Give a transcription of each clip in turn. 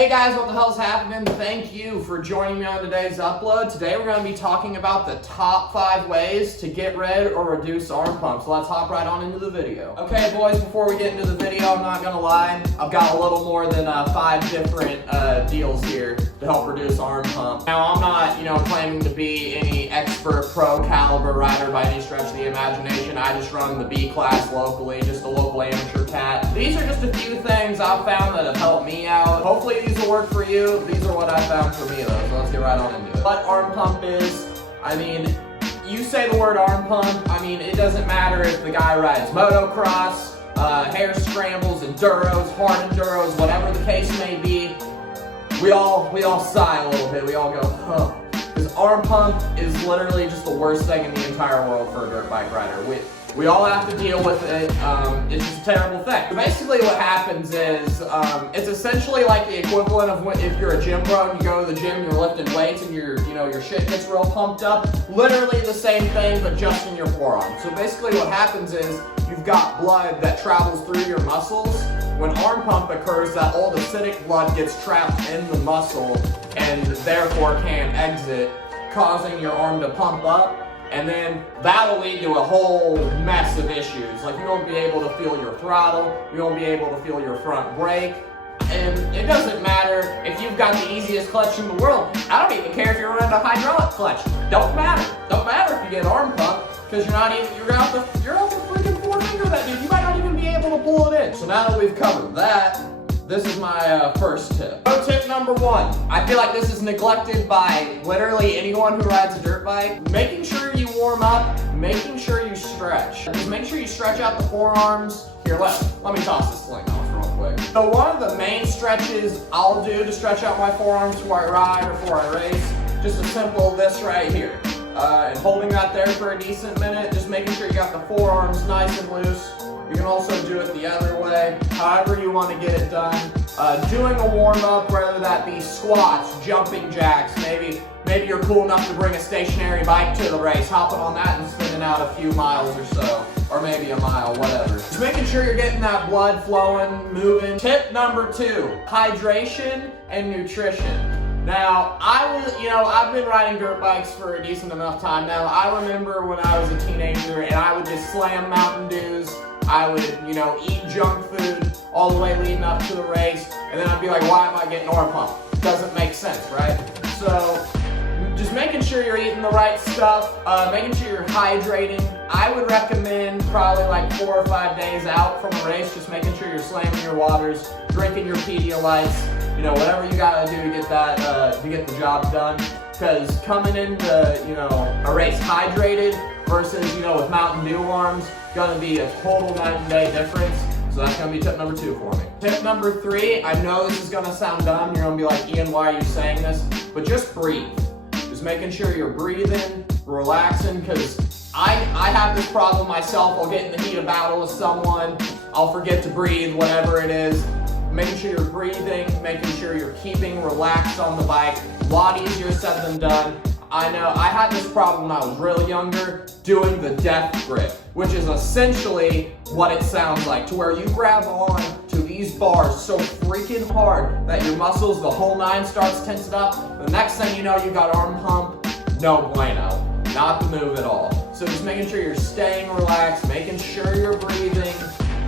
Hey guys, what the hell's happening? Thank you for joining me on today's upload. Today we're going to be talking about the top 5 ways to get rid or reduce arm pump. So let's hop right on into the video. Okay boys, before we get into the video, I'm not going to lie, I've got a little more than 5 different deals here to help reduce arm pump. Now I'm not, claiming to be any expert pro caliber rider by any stretch of the imagination. I just run the B class locally, just a local amateur cat. These are just a few things I've found that have helped me out. Hopefully these will work for you. These are what I found for me though, so let's get right on into it. What arm pump is, you say the word arm pump, it doesn't matter if the guy rides motocross, hair scrambles, enduros, hard enduros, whatever the case may be. We all sigh a little bit. We all go, huh. Because arm pump is literally just the worst thing in the entire world for a dirt bike rider. We all have to deal with it. It's just a terrible thing. So basically what happens is, it's essentially like the equivalent of if you're a gym bro and you go to the gym, you're lifting weights and your shit gets real pumped up. Literally the same thing, but just in your forearm. So basically what happens is, you've got blood that travels through your muscles. When arm pump occurs, that old acidic blood gets trapped in the muscle and therefore can't exit, causing your arm to pump up. And then that'll lead to a whole mess of issues. Like you won't be able to feel your throttle, you won't be able to feel your front brake. And it doesn't matter if you've got the easiest clutch in the world. I don't even care if you're running a hydraulic clutch. Don't matter. Don't matter if you get arm pump, because you're out the freaking forefinger that dude. You might not even be able to pull it in. So now that we've covered that, this is my first tip. So tip number 1. I feel like this is neglected by literally anyone who rides a dirt bike. Making sure you warm up, making sure you stretch. Just make sure you stretch out the forearms. Here, let me toss this sling off real quick. So one of the main stretches I'll do to stretch out my forearms before I ride or before I race, just a simple this right here. And holding that there for a decent minute, just making sure you got the forearms nice and loose. You can also do it the other way, however you want to get it done. Doing a warm-up, whether that be squats, jumping jacks, maybe you're cool enough to bring a stationary bike to the race, hopping on that and spinning out a few miles or so, or maybe a mile, whatever. Just making sure you're getting that blood flowing, moving. Tip number 2, hydration and nutrition. Now, I've been riding dirt bikes for a decent enough time now. I remember when I was a teenager and I would just slam Mountain Dews. I would, eat junk food all the way leading up to the race, and then I'd be like, why am I getting arm pump? Doesn't make sense, right? So, just making sure you're eating the right stuff, making sure you're hydrating. I would recommend probably like 4 or 5 days out from a race, just making sure you're slamming your waters, drinking your Pedialytes, whatever you gotta do to get that, to get the job done. Because coming into, a race hydrated versus, with Mountain Dew arms, gonna be a total night and day difference. So that's gonna be tip number 2 for me. Tip number 3, I know this is gonna sound dumb. You're gonna be like, Ian, why are you saying this? But just breathe. Just making sure you're breathing, relaxing, because I have this problem myself. I'll get in the heat of battle with someone, I'll forget to breathe, whatever it is. Making sure you're breathing, making sure you're keeping relaxed on the bike. A lot easier said than done. I know, I had this problem when I was really younger, doing the death grip, which is essentially what it sounds like, to where you grab on to these bars so freaking hard that your muscles, the whole 9 starts tensing up. The next thing you know, you got arm pump, no bueno, not the move at all. So just making sure you're staying relaxed, making sure you're breathing,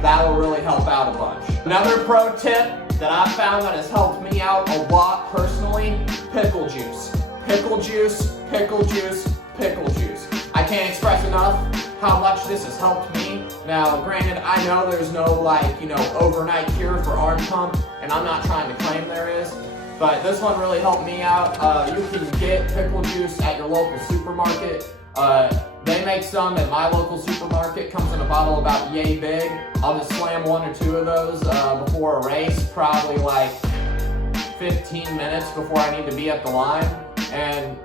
that'll really help out a bunch. Another pro tip that I found that has helped me out a lot personally, pickle juice. Pickle juice, pickle juice, pickle juice. I can't express enough how much this has helped me. Now, granted, I know there's no overnight cure for arm pump, and I'm not trying to claim there is, but this one really helped me out. You can get pickle juice at your local supermarket. They make some at my local supermarket, comes in a bottle about yay big. I'll just slam 1 or 2 of those before a race, probably like 15 minutes before I need to be at the line. And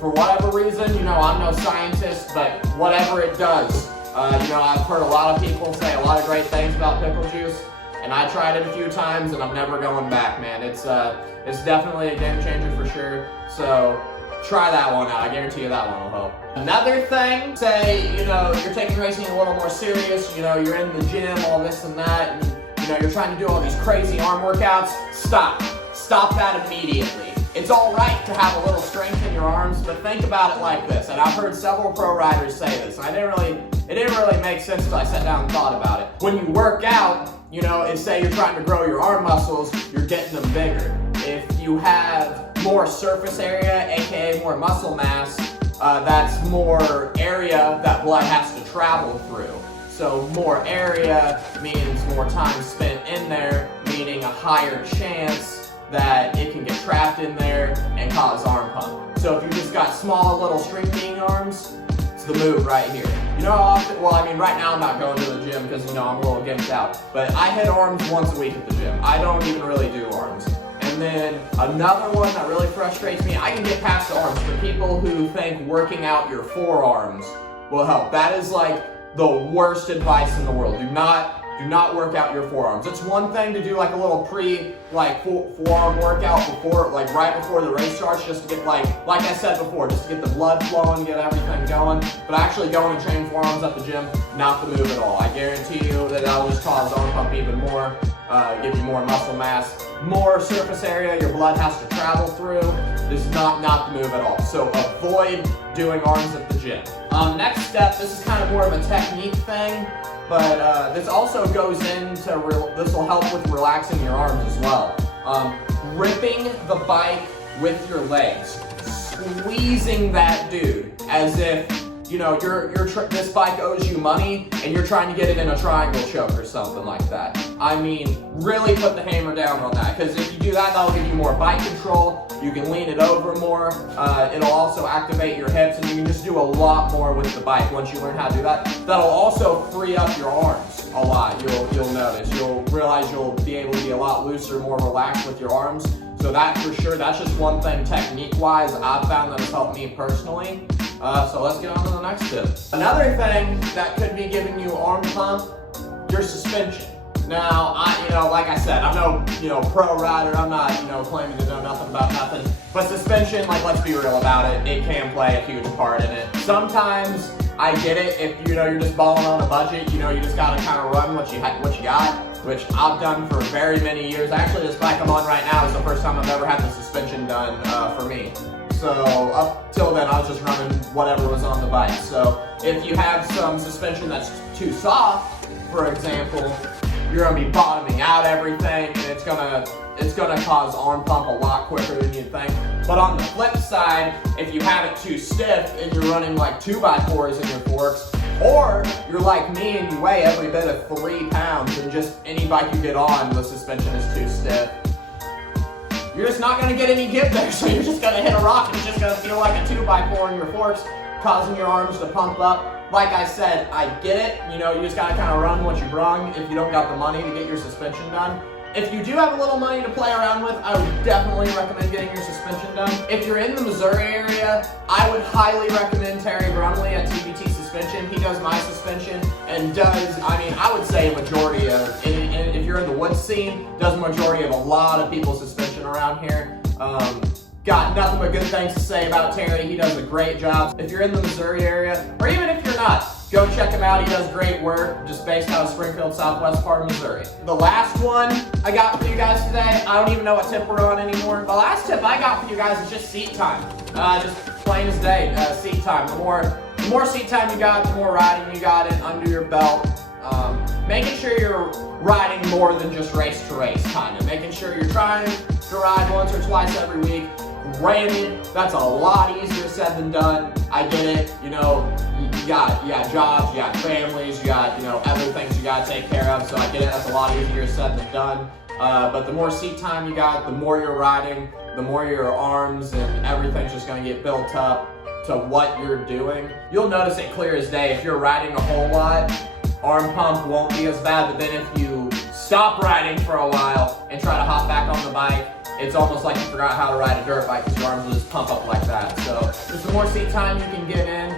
for whatever reason, I'm no scientist, but whatever it does, I've heard a lot of people say a lot of great things about pickle juice, and I tried it a few times and I'm never going back, man. It's definitely a game changer for sure. So try that one out. I guarantee you that one will help. Another thing, say, you're taking racing a little more serious, you're in the gym, all this and that, and you're trying to do all these crazy arm workouts. Stop. stop that immediately. It's all right to have a little strength in your arms, but think about it like this. And I've heard several pro riders say this, and it didn't really make sense until I sat down and thought about it. When you work out, you know, and say you're trying to grow your arm muscles, you're getting them bigger. If you have more surface area, aka more muscle mass, that's more area that blood has to travel through. So more area means more time spent in there, meaning a higher chance that it can get trapped in there and cause arm pump. So if you just got small little string bean arms, it's the move right here. You know how often, well, I mean, right now I'm not going to the gym because, you know, I'm a little gimped out, but I hit arms once a week at the gym. I don't even really do arms. And then another one that really frustrates me, I can get past the arms, for people who think working out your forearms will help. That is like the worst advice in the world. Do not work out your forearms. It's one thing to do like a little forearm workout before, like right before the race starts, just to get like I said before, just to get the blood flowing, get everything going. But actually going and train forearms at the gym, not the move at all. I guarantee you that that'll just cause arm pump even more, give you more muscle mass, more surface area your blood has to travel through. This is not the move at all. So avoid doing arms at the gym. Next step, this is kind of more of a technique thing, but this also goes into, this will help with relaxing your arms as well. Gripping the bike with your legs, squeezing that dude as if, you know, this bike owes you money and you're trying to get it in a triangle choke or something like that. I mean, really put the hammer down on that, because if you do that, that'll give you more bike control. You can lean it over more. It'll also activate your hips, and you can just do a lot more with the bike once you learn how to do that. That'll also free up your arms a lot. You'll notice. You'll realize you'll be able to be a lot looser, more relaxed with your arms. So that for sure, that's just one thing technique-wise I've found that has helped me personally. So let's get on to the next tip. Another thing that could be giving you arm pump, your suspension. Now, like I said, I'm no, pro rider. I'm not, claiming to know nothing about nothing. But suspension, like, let's be real about it. It can play a huge part in it. Sometimes I get it if, you're just balling on a budget. You just gotta kind of run what you got, which I've done for very many years. Actually, this bike I'm on right now is the first time I've ever had the suspension done for me. So up till then, I was just running whatever was on the bike. So if you have some suspension that's too soft, for example, you're gonna be bottoming out everything, and it's gonna cause arm pump a lot quicker than you think. But on the flip side, if you have it too stiff and you're running like 2x4s in your forks, or you're like me and you weigh every bit of 3 pounds, and just any bike you get on, the suspension is too stiff, you're just not gonna get any give there. So you're just gonna hit a rock and it's just gonna feel like a 2x4 in your forks, causing your arms to pump up. Like I said, I get it. You just gotta kind of run what you brung if you don't got the money to get your suspension done. If you do have a little money to play around with, I would definitely recommend getting your suspension done. If you're in the Missouri area, I would highly recommend Terry Brumley at TBT Suspension. He does my suspension and I would say a majority of, if you're in the woods scene, does a majority of a lot of people's suspension around here. Got nothing but good things to say about Terry. He does a great job. If you're in the Missouri area, or even if you're not, go check him out. He does great work, just based out of Springfield, southwest part of Missouri. The last one I got for you guys today, I don't even know what tip we're on anymore. The last tip I got for you guys is just seat time. Just plain as day, seat time. The more seat time you got, the more riding you got in under your belt. Making sure you're riding more than just race to race, kind of. Making sure you're trying to ride once or twice every week. Granted, that's a lot easier said than done. I get it. You got jobs, you got families, you got other things you got to take care of. So I get it. That's a lot easier said than done. But the more seat time you got, the more you're riding, the more your arms and everything's just going to get built up to what you're doing. You'll notice it clear as day. If you're riding a whole lot, arm pump won't be as bad. But then if you stop riding for a while and try to hop back on the bike, it's almost like you forgot how to ride a dirt bike because your arms will just pump up like that. So just the more seat time you can get in,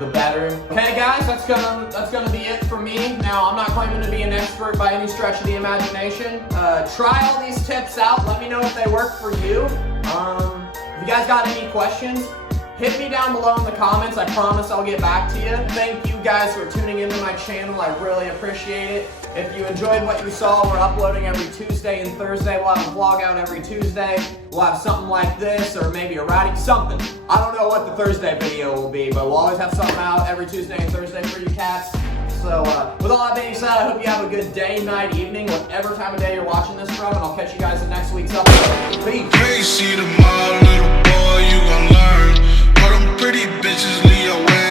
the better. Okay guys, that's gonna be it for me. Now, I'm not claiming to be an expert by any stretch of the imagination. Try all these tips out. Let me know if they work for you. If you guys got any questions, hit me down below in the comments. I promise I'll get back to you. Thank you guys for tuning into my channel. I really appreciate it. If you enjoyed what you saw, we're uploading every Tuesday and Thursday. We'll have a vlog out every Tuesday. We'll have something like this, or maybe a riding something. I don't know what the Thursday video will be, but we'll always have something out every Tuesday and Thursday for you cats. So with all that being said, I hope you have a good day, night, evening, whatever time of day you're watching this from, and I'll catch you guys in next week's episode. Peace.